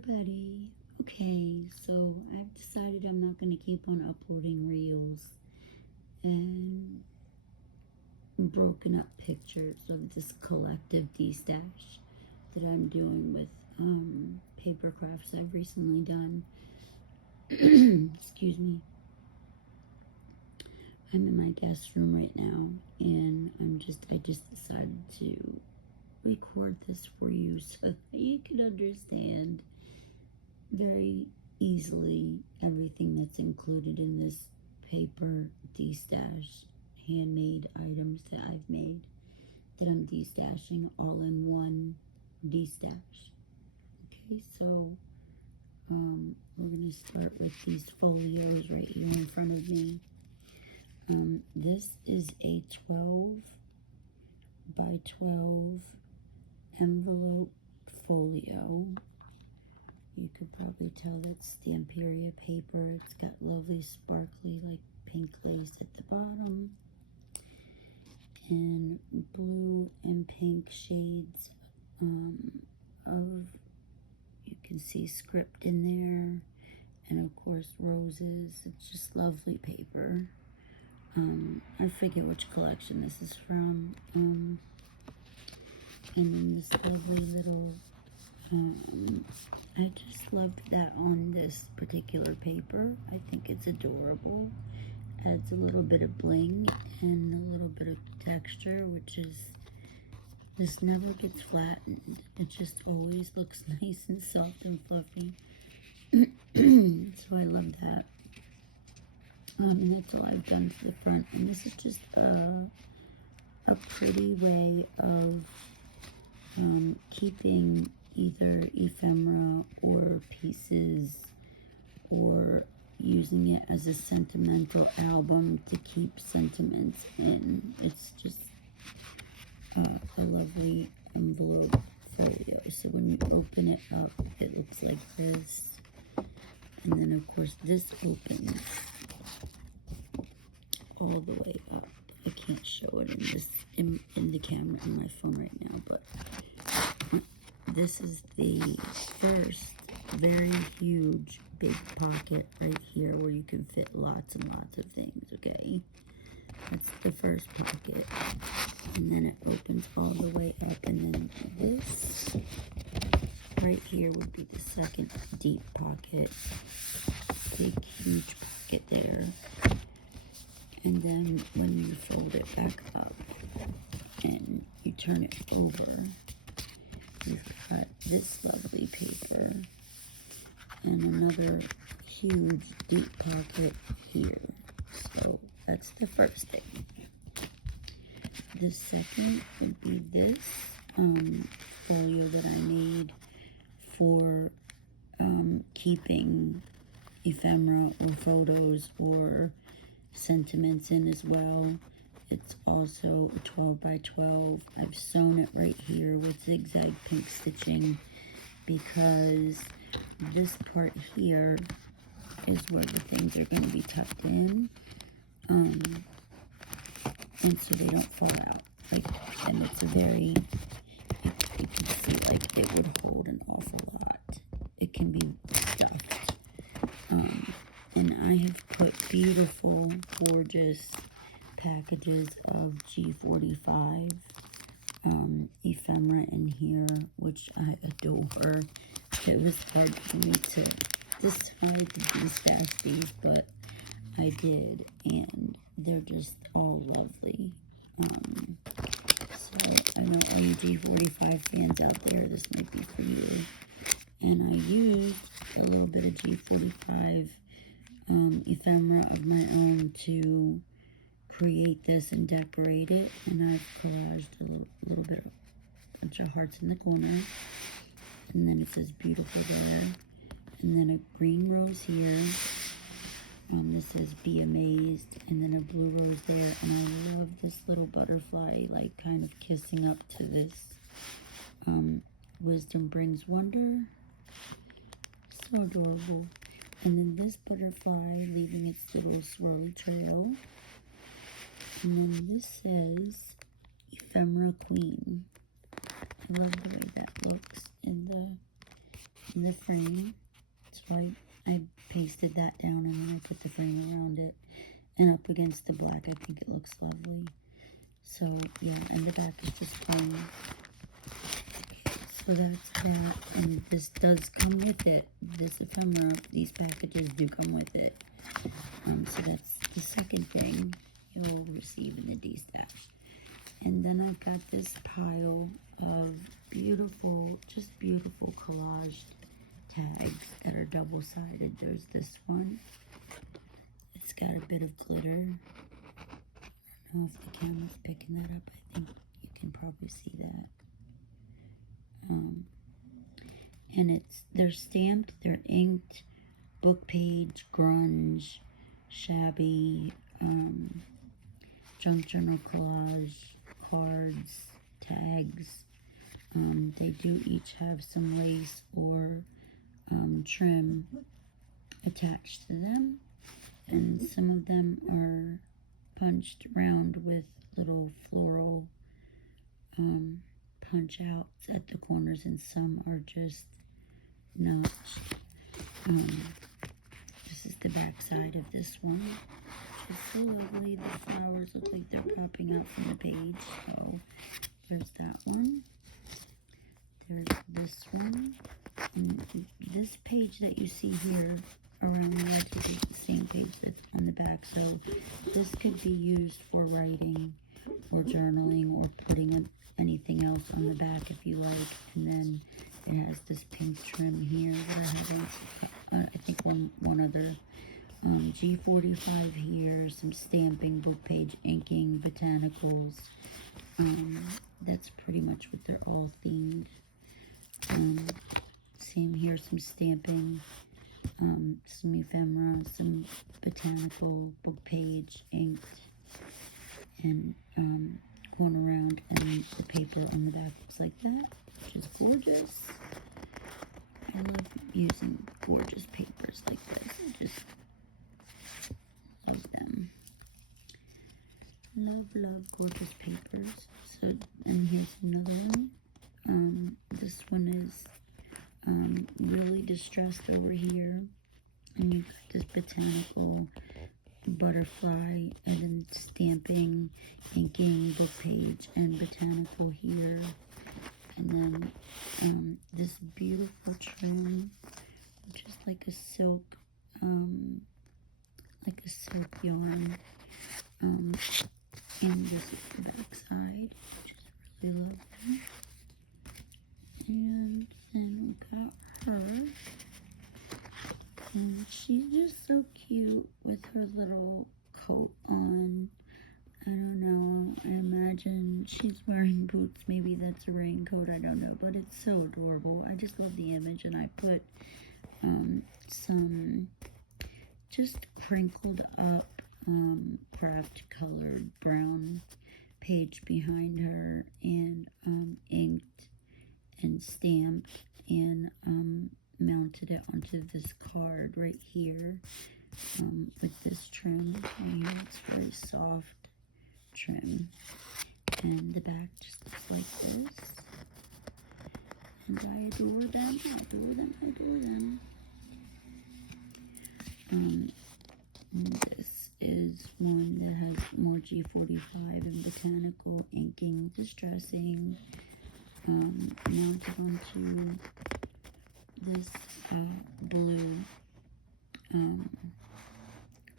everybody. Okay, so I've decided I'm not going to keep on uploading reels and broken up pictures of this collective destash that I'm doing with paper crafts I've recently done. Excuse me. I'm in my guest room right now, and I just decided to record this for you so that you can understand very easily everything that's included in this paper destash handmade items that I've made that I'm destashing all in one destash. Okay, so we're going to start with these folios right here in front of me. This is a 12 by 12 envelope folio. You could probably tell that's Stamperia paper. It's got lovely sparkly like pink lace at the bottom and blue and pink shades of, you can see script in there, and of course roses. It's just lovely paper. I forget which collection this is from. And then this lovely little I just loved that on this particular paper. I think it's adorable. Adds a little bit of bling and a little bit of texture, which is, this never gets flattened. It just always looks nice and soft and fluffy. So I love that. And that's all I've done to the front. And this is just a pretty way of keeping either ephemera or pieces, or using it as a sentimental album to keep sentiments in. It's just a lovely envelope folio. So when you open it up, it looks like this. And then of course this opens all the way up. I can't show it in the camera on my phone right now, but this is the first very huge big pocket right here where you can fit lots and lots of things, okay? That's the first pocket. And then it opens all the way up, and then this right here would be the second deep pocket. Big, huge pocket there. And then when you fold it back up and you turn it over, you've got this lovely paper and another huge deep pocket here. So that's the first thing. The second would be this folio that I made for keeping ephemera or photos or sentiments in as well. It's also a 12 by 12. I've sewn it right here with zigzag pink stitching because this part here is where the things are going to be tucked in, and so they don't fall out. And it's a very, you can see like it would hold an awful lot. It can be stuffed. And I have put beautiful, gorgeous packages of G45 ephemera in here, which I adore. It was hard for me to decide to destash these, but I did, and they're just all lovely. So I know all you G45 fans out there, this might be for you. And I used a little bit of G45 ephemera of my own to create this and decorate it, and I've collaged a little bit of a bunch of hearts in the corner, and then it says beautiful there, and then a green rose here, this says be amazed, and then a blue rose there, and I love this little butterfly like kind of kissing up to this wisdom brings wonder. So adorable. And then this butterfly leaving its little swirly trail. And then this says Ephemera Queen. I love the way that looks in in the frame. So I pasted that down and then I put the frame around it. And up against the black, I think it looks lovely. So, yeah, and the back is just plain. So that's that, and this does come with it. This ephemera, these packages do come with it. So that's the second thing you'll receive in the destash. And then I've got this pile of beautiful, just beautiful collaged tags that are double-sided. There's this one. It's got a bit of glitter. I don't know if the camera's picking that up. I think you can probably see that. And they're stamped, they're inked, book page, grunge, shabby, junk journal collage, cards, tags. They do each have some lace or trim attached to them, and some of them are punched round with little floral punch outs at the corners, and some are just notched. This is the back side of this one. It's so lovely. The flowers look like they're popping out from the page. So there's that one. There's this one. And this page that you see here around the edges is the same page that's on the back. So this could be used for writing or journaling or putting anything else on the back if you like. And then it has this pink trim here that I have, I think one other. G45 here, some stamping, book page, inking, botanicals. That's pretty much what they're all themed. Same here, some stamping, some ephemera, some botanical, book page, inked, and going around, and then the paper on the back looks like that, which is gorgeous. I love using gorgeous papers like this. I just love them. Love gorgeous papers. So, and here's another one. This one is really distressed over here, and you've got this botanical butterfly, and then stamping, inking, book page, and botanical here, and then this beautiful trim, which is like a silk yarn, and this is the back side, which is really lovely. And then we got her, and she's just so cute with her little coat on. I don't know, I imagine she's wearing boots. Maybe that's a raincoat, I don't know, but it's so adorable. I just love the image, and I put some just crinkled up craft colored brown page behind her, and inked and stamped, and mounted it onto this card right here, with this trim right here. It's very soft trim, and the back just looks like this, and I adore them, adore them, adore them. This is one that has more G45 and botanical inking, distressing, mounted onto this blue,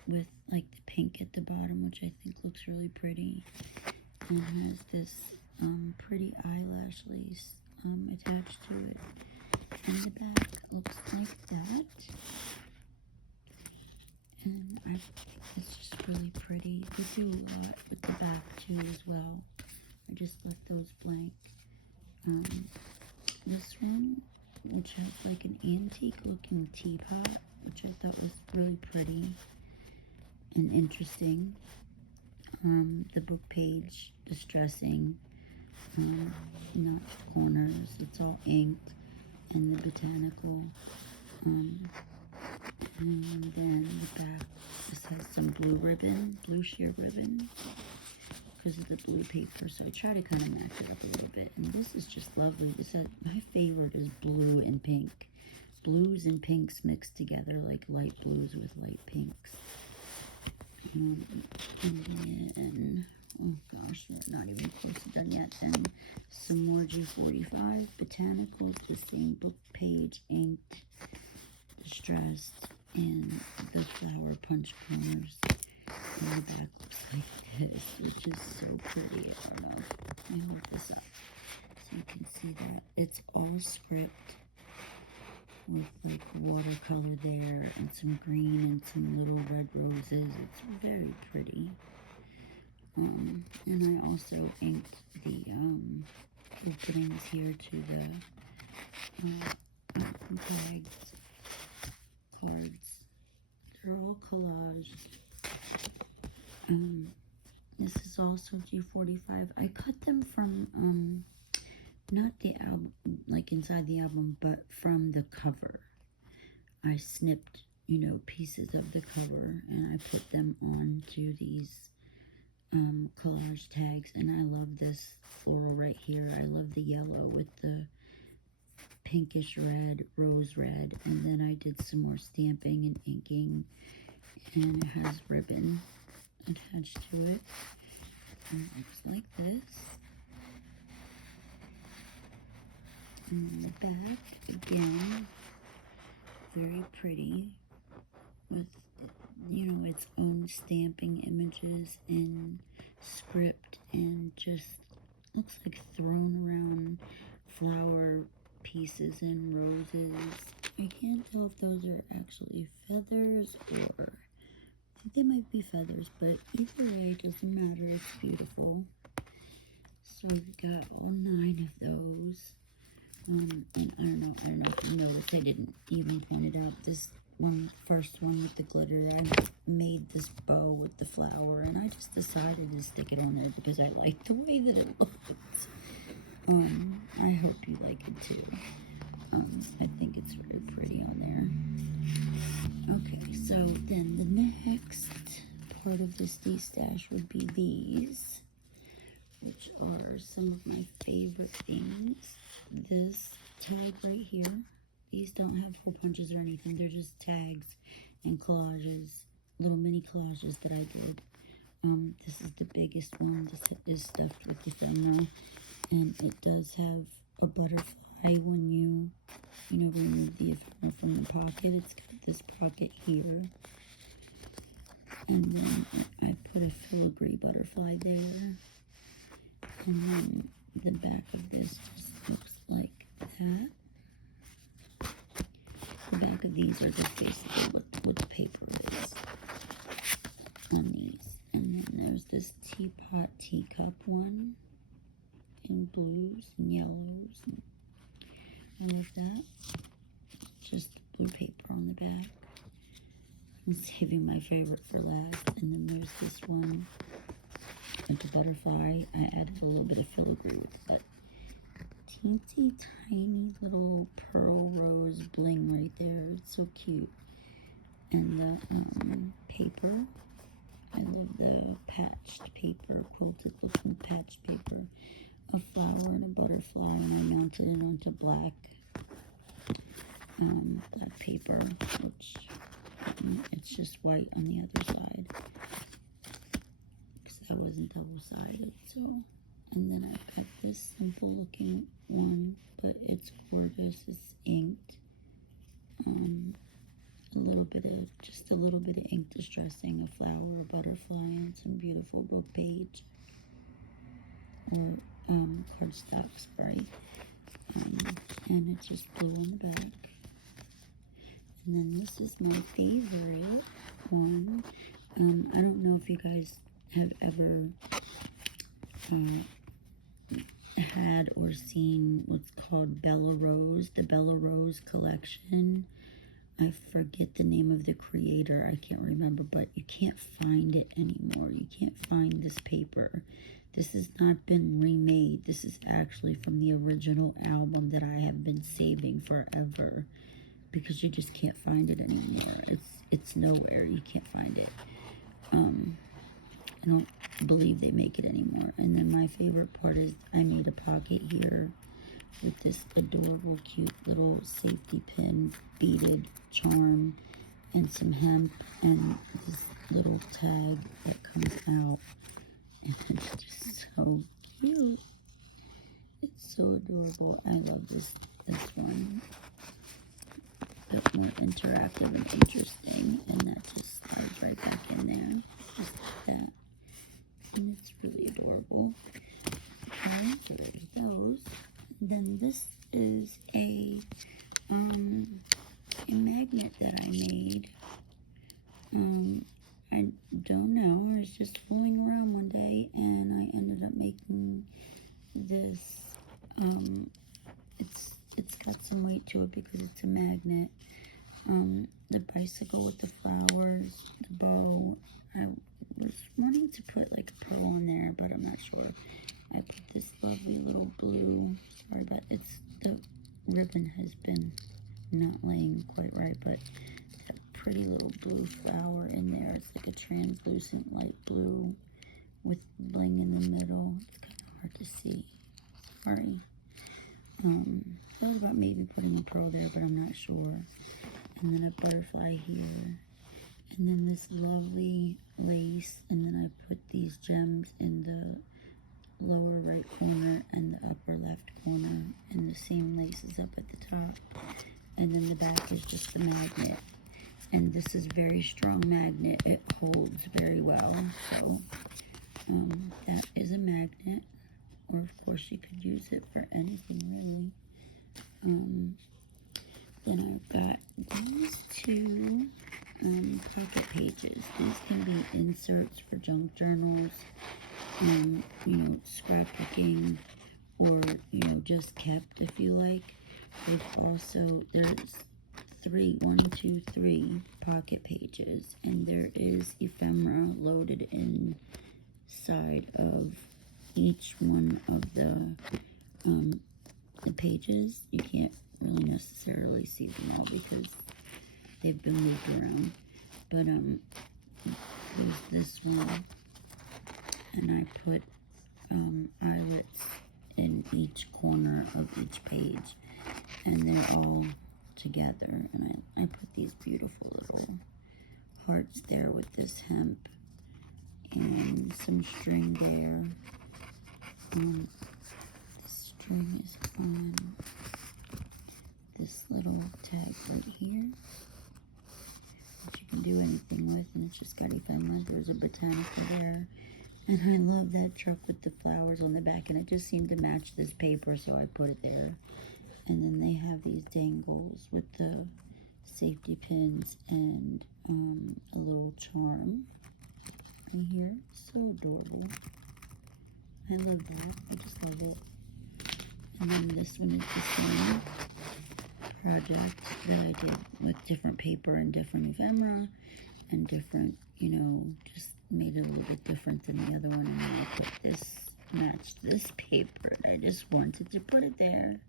with like the pink at the bottom, which I think looks really pretty, and has this pretty eyelash lace attached to it, and the back looks like that. And I think it's just really pretty. They do a lot with the back too as well. I just left those blank. This one, which has like an antique looking teapot, which I thought was really pretty and interesting. The book page, distressing, notched corners, it's all inked, and the botanical, and then the back, this has some blue ribbon, blue sheer ribbon, because of the blue paper, so I try to kind of match it up a little bit. And this is just lovely. My favorite is blue and pink. blues and pinks mixed together, like light blues with light pinks. And then, oh gosh, we're not even close to done yet. And some more G45 botanicals, the same book page, inked, distressed, and the flower punch corners. And the back looks like this, which is so pretty. I don't know. Let me hold this up so you can see that. It's all script with like watercolor there and some green and some little red roses. It's very pretty. And I also inked the openings here to the tags, cards. They're all collaged. This is also G45. I cut them from not the album, like inside the album, but from the cover. I snipped, you know, pieces of the cover, and I put them onto these collage tags. And I love this floral right here. I love the yellow with the pinkish red, rose red, and then I did some more stamping and inking, and it has ribbon attached to it. And it looks like this. And the back, again, very pretty, with, you know, its own stamping images and script, and just looks like thrown around flower pieces and roses. I can't tell if those are actually feathers, or I think they might be feathers, but either way, it doesn't matter. It's beautiful. So we've got all 9 of those. And I don't know if you noticed, I didn't even point it out. This first one with the glitter, I made this bow with the flower, and I just decided to stick it on there because I like the way that it looks. I hope you like it too. I think it's very pretty on there. Okay, so then the next part of this destash would be these, which are some of my favorite things. This tag right here, these don't have hole punches or anything, they're just tags and collages, little mini collages that I did. This is the biggest one. This is stuffed with ephemera, and it does have a butterfly when you remove the ephemera from the pocket. It's got this pocket here, and then I put a filigree butterfly there, and then the back of this just looks like that. The back of these are just basically what the paper is on these. And then there's this teapot teacup one in blues and yellows. And I love that. Just blue paper on the back. I'm saving my favorite for last. And then there's this one with the butterfly. I added a little bit of filigree with that teensy tiny little pearl rose bling right there. It's so cute. And the paper, I love the patched paper, quilted looking patched paper, a flower and a butterfly, and I mounted it onto black paper, which it's just white on the other side, because that wasn't double-sided. So, and then I've got this simple looking one, but it's gorgeous. It's inked. Just a little bit of ink distressing, a flower, a butterfly, and some beautiful book page, or cardstock, sorry. And it's just blue on the back. And then this is my favorite one. I don't know if you guys have ever had or seen what's called Bella Rose, the Bella Rose collection. I forget the name of the creator, I can't remember, but you can't find it anymore. You can't find this paper. This has not been remade. This is actually from the original album that I have been saving forever, because you just can't find it anymore. It's nowhere. You can't find it. I don't believe they make it anymore. And then my favorite part is I made a pocket here with this adorable, cute little safety pin, beaded charm, and some hemp, and this little tag that comes out. And it's just so cute. It's so adorable. I love this one. A bit more interactive and interesting, and that just slides right back in there, just like that. And it's really adorable. Okay, so there's those. Then this is a magnet that I made. I don't know. I was just fooling around one day, and I ended up making this. It's got some weight to it because it's a magnet. The bicycle with the flowers, the bow. I was wanting to put like a pearl on there, but I'm not sure. I put this lovely little blue. Sorry, but the ribbon has been not laying quite right, but that pretty little blue flower in there. It's like a translucent light blue with bling in the middle. It's kind of hard to see. Sorry. I thought about maybe putting a pearl there, but I'm not sure. And then a butterfly here. And then this lovely lace. And then I put these gems in the lower right corner and the upper left corner. And the same laces up at the top. And then the back is just the magnet. And this is very strong magnet. It holds very well. So that is a magnet. Or of course you could use it for anything really. Then I've got these two pocket pages. These can be inserts for junk journals, you know, scrapbooking, or, you know, just kept if you like. There's three pocket pages, and there is ephemera loaded inside of each one of the pages. You can't really necessarily see them all because they've been moved around. But there's this one, and I put eyelets in each corner of each page, and they're all together. And I put these beautiful little hearts there with this hemp and some string there. The string is on this little tag right here, which you can do anything with, and it's just got ephemera. There's a botanica there, and I love that truck with the flowers on the back, and it just seemed to match this paper, so I put it there. And then they have these dangles with the safety pins and a little charm right here. So adorable. I love that. I just love it. And then this one is the same project that I did with different paper and different ephemera and different, you know, just made it a little bit different than the other one. And then I put this, matched this paper. I just wanted to put it there.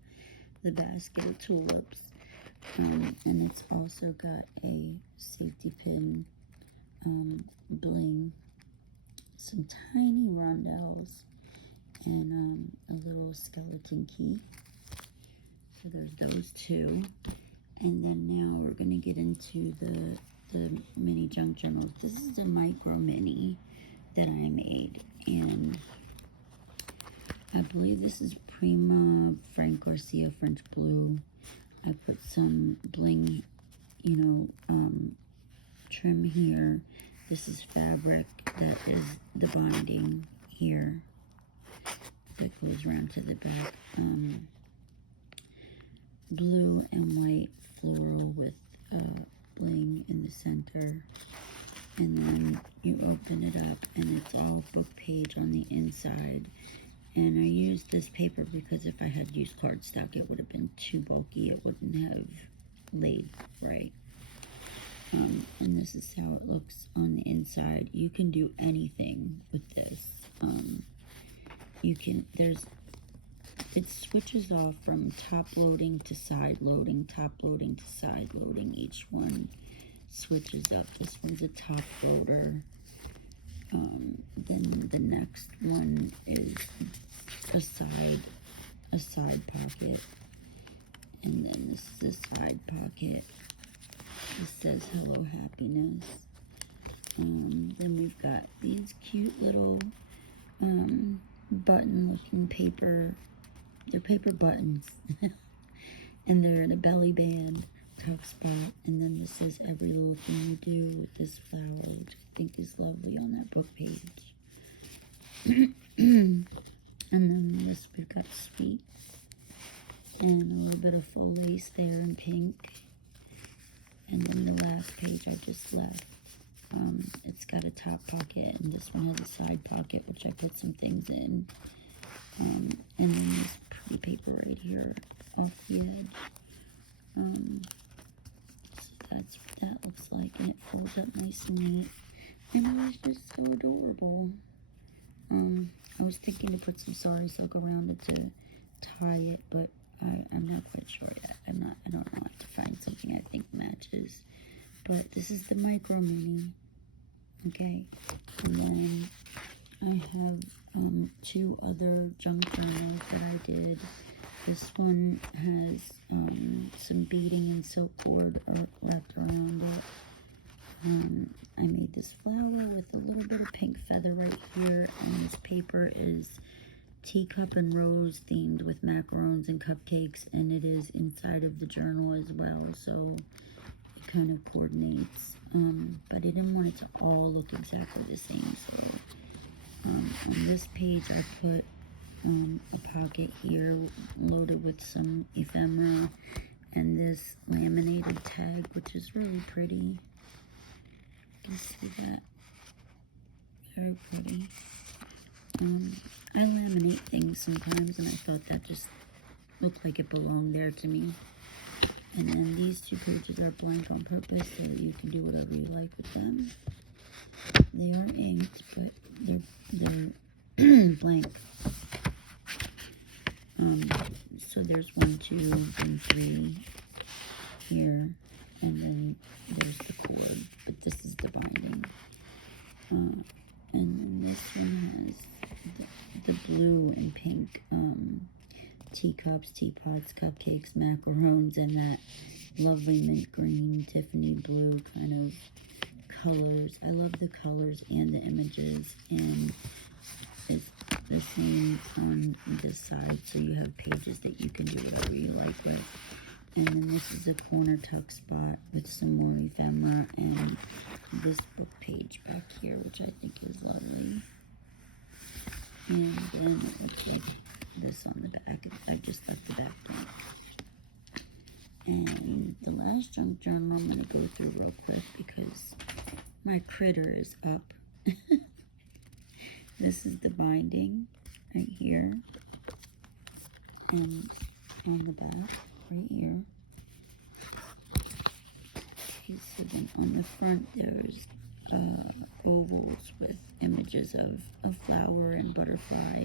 The basket of tulips. And it's also got a safety pin, bling, some tiny rondelles, and a little skeleton key. So there's those two. And then now we're going to get into the mini junk journals. This is a micro mini that I made, and I believe this is Prima Frank Garcia French Blue. I put some bling, you know, trim here. This is fabric that is the binding here that goes around to the back. Blue and white floral with bling in the center. And then you open it up and it's all book page on the inside. And I used this paper because if I had used cardstock, it would have been too bulky. It wouldn't have laid right. And this is how it looks on the inside. You can do anything with this. It switches off from top loading to side loading, top loading to side loading. Each one switches up. This one's a top loader. Then the next one is a side a side pocket. And then this is a side pocket. This says Hello Happiness. Then we've got these cute little button-looking paper. They're paper buttons. And they're in a belly band tuck spot. And then this says Every Little Thing You Do with this flower, which I think is lovely on that book page. And then this, we've got Sweet. And a little bit of faux lace there in pink. And then the last page I just left. It's got a top pocket, and this one has a side pocket, which I put some things in. And then this pretty paper right here off the edge. So that's what that looks like, and it folds up nice and neat. And it was just so adorable. I was thinking to put some sari silk around it to tie it, but I'm not quite sure yet. I don't know. I have to find something I think matches. But this is the micro mini. Okay. And then I have 2 other junk journals that I did. This one has some beading and silk cord wrapped around it. I made this flower with a little bit of pink feather right here, and this paper is teacup and rose themed with macarons and cupcakes, and it is inside of the journal as well, so it kind of coordinates. But I didn't want it to all look exactly the same, so on this page I put a pocket here loaded with some ephemera and this laminated tag, which is really pretty. You can see that. Very pretty. I laminate things sometimes, and I thought that just looked like it belonged there to me. And then these 2 pages are blank on purpose, so that you can do whatever you like with them. They are inked, but they're blank. So there's 1, 2, and 3 here, and then there's the cord, but this is the binding. And then this one has the blue and pink teacups, teapots, cupcakes, macarons, and that lovely mint green, Tiffany blue kind of colors. I love the colors and the images, and it's the same on this side, so you have pages that you can do whatever you like with. And then this is a corner tuck spot with some more ephemera and this book page back here, which I think is lovely. And then it looks like this on the back. I just left the back blank. And the last junk journal I'm going to go through real quick because my critter is up. This is the binding right here. And on the back, right here. Okay, so then on the front there's ovals with images of a flower and butterfly.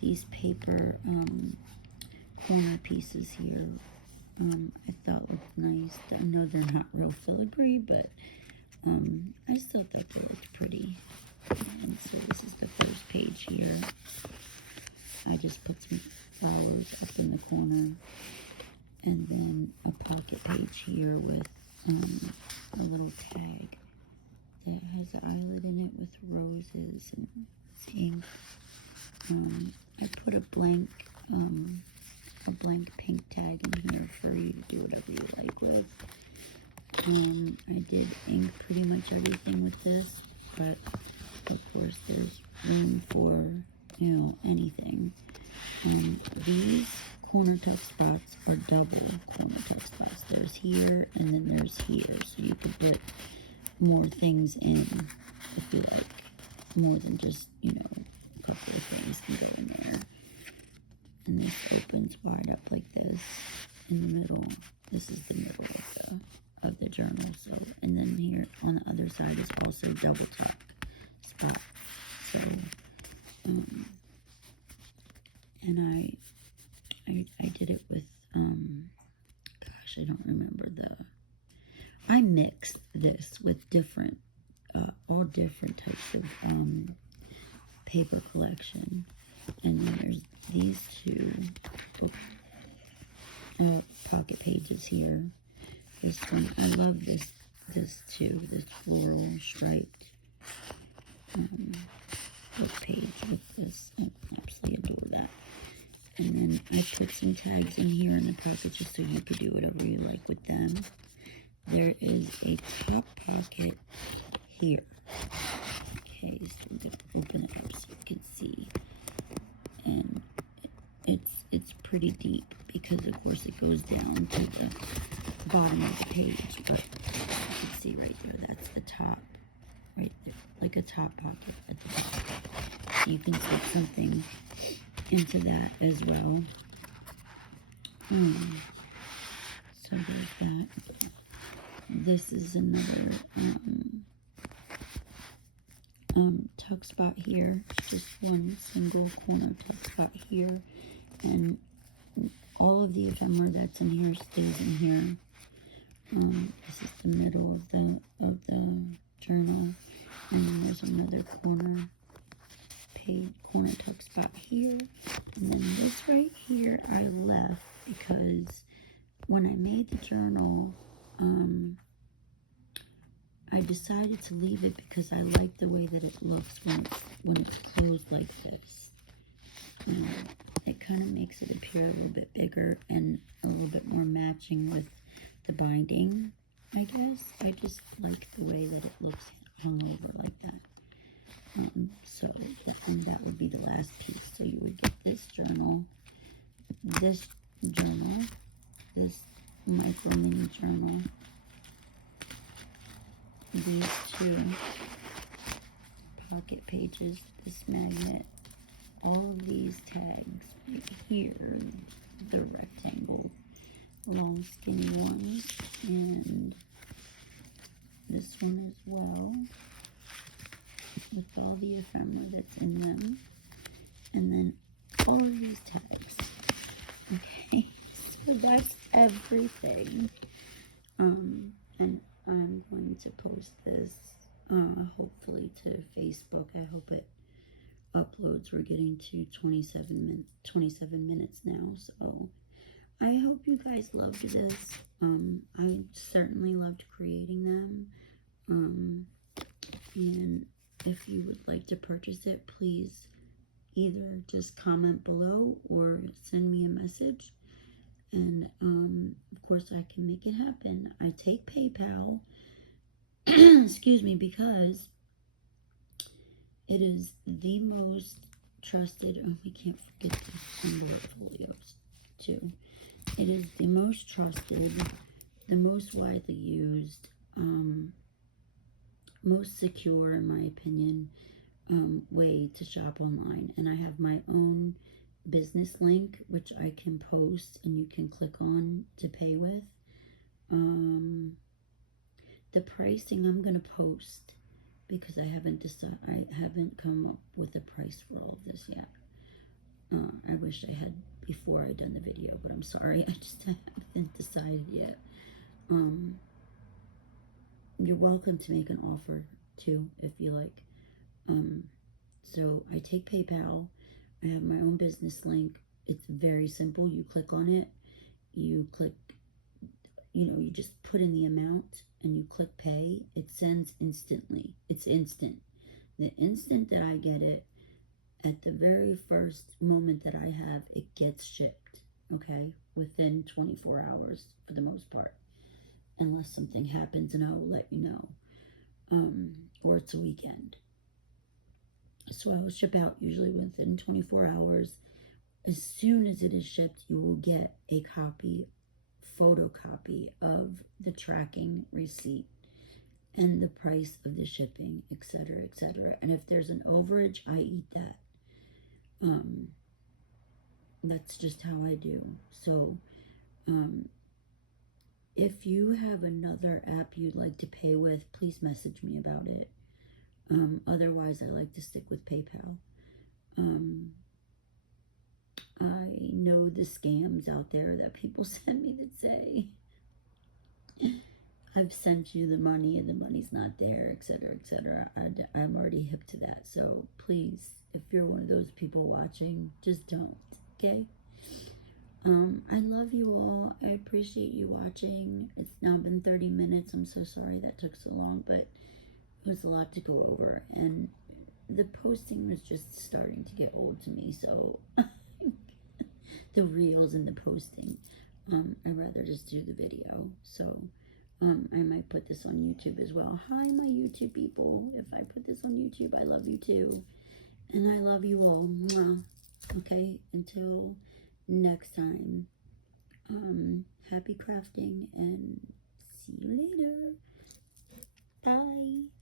These paper corner pieces here I thought looked nice. I know they're not real filigree, but I still thought they looked pretty. And so this is the first page here. I just put some flowers up in the corner, and then a pocket page here with a little tag that has an eyelid in it with roses and ink. I put a blank pink tag in here for you to do whatever you like with. I did ink pretty much everything with this, but of course there's room for, you know, anything. These corner tuck spots are double corner tuck spots. There's here and then there's here, so you could put more things in if you like, more than just, you know, a couple of things can go in there. And this opens wide up like this in the middle. This is the middle of the journal. So, and then here on the other side is also double tuck spot. So, and I did it with, gosh, I don't remember I mixed this with different, all different types of paper collection. And then there's these two pocket pages here. This one, I love this too, this floral striped book page with this. I absolutely adore that. And then I put some tags in here in the pocket just so you could do whatever you like with them. There is a top pocket here. Okay, so I'm going to open it up so you can see. And it's pretty deep because of course it goes down to the bottom of the page. But you can see right there, that's the top. Right there, like a top pocket at the top. You can slip something into that as well. So there's that. This is another tuck spot here. Just one single corner tuck spot here, and all of the ephemera that's in here stays in here. This is the middle of the journal, and then there's another corner tuck spot here, and then this right here I left because when I made the journal, I decided to leave it because I like the way that it looks when it's closed like this. It kind of makes it appear a little bit bigger and a little bit more matching with the binding, I guess. I just like the way that it looks hung over like that. So that would be the last piece. So you would get this journal, this micro mini journal, these two pocket pages, this magnet, all of these tags right here, the rectangle, long skinny ones, and this one as well, with all the ephemera that's in them, and then all of these tags. Okay, so that's everything. And I'm going to post this hopefully to Facebook. I hope it uploads. We're getting to 27 minutes now, so I hope you guys loved this. I certainly loved creating them. And if you would like to purchase it, please either just comment below or send me a message, and of course I can make it happen. I take PayPal excuse me, because it is the most trusted, we can't forget the envelope folios too. It is the most trusted, the most widely used, most secure, in my opinion, way to shop online. And I have my own business link, which I can post and you can click on to pay with. The pricing I'm going to post because I haven't come up with a price for all of this yet. I wish I had before I done the video, but I'm sorry, I just haven't decided yet. You're welcome to make an offer too if you like. So I take PayPal. I have my own business link. It's very simple. You click on it. You click, you just put in the amount and you click pay. It sends instantly. It's instant. The instant that I get it, at the very first moment that I have, it gets shipped, okay? Within 24 hours for the most part. Unless something happens, and I will let you know. Or it's a weekend. So I will ship out usually within 24 hours. As soon as it is shipped, you will get a photocopy of the tracking receipt and the price of the shipping, etc., etc. And if there's an overage, I eat that. That's just how I do. So, if you have another app you'd like to pay with, please message me about it. Otherwise, I like to stick with PayPal. I know the scams out there that people send me that say, I I've sent you the money and the money's not there, etc., etc. I'm already hip to that. So please, if you're one of those people watching, just don't, okay? I love you all. I appreciate you watching. It's now been 30 minutes. I'm so sorry that took so long, but it was a lot to go over. And the posting was just starting to get old to me, so the reels and the posting. I'd rather just do the video. So I might put this on YouTube as well. Hi, my YouTube people. If I put this on YouTube, I love you too. And I love you all. Mwah. Okay, until next time. Happy crafting and see you later. Bye.